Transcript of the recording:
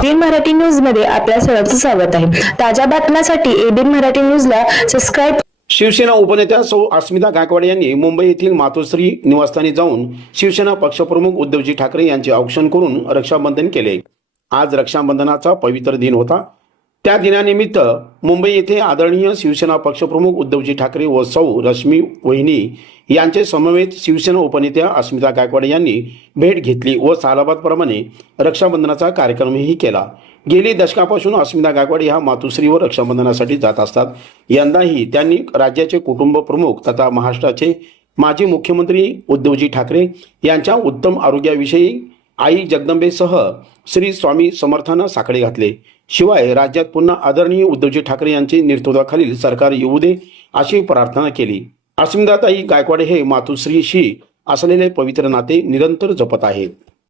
ABN Marathi news मध्ये आपल्या सर्वांचं स्वागत आहे। ताज्या बातम्यांसाठी एबीएन मराठी न्यूजला सबस्क्राइब। शिवसेना उपनेत्या सौ अस्मिता गायकवाड यांनी मुंबई येथील मातोश्री निवासस्थानी जाऊन शिवसेना पक्षप्रमुख उद्धवजी ठाकरे यांचे औक्षण करून रक्षाबंधन केले। आज रक्षाबंधनाचा पवित्र दिन होता। त्या दिनानिमित्त मुंबई येथे आदरणीय शिवसेना पक्षप्रमुख उद्धवजी ठाकरे व सौ रश्मी वहिनी यांचे समवेत शिवसेना उपनेत्या अस्मिता गायकवाड यांनी भेट घेतली व सालाबादप्रमाणे रक्षाबंधनाचा कार्यक्रमही केला। गेली दशकापासून अस्मिता गायकवाड ह्या मातोश्रीवर रक्षाबंधनासाठी जात असतात। यंदाही त्यांनी राज्याचे कुटुंब प्रमुख तथा महाराष्ट्राचे माजी मुख्यमंत्री उद्धवजी ठाकरे यांच्या उत्तम आरोग्याविषयी आई जगदंबेसह श्री स्वामी समर्थांना साकडे घातले। शिवाय राज्यात पुन्हा आदरणीय उद्धवजी ठाकरे यांचे नेतृत्वाखालील सरकार येऊ दे अशी प्रार्थना केली। अस्मिताताई गायकवाड हे मातोश्रीशी असलेले पवित्र नाते निरंतर जपत आहेत।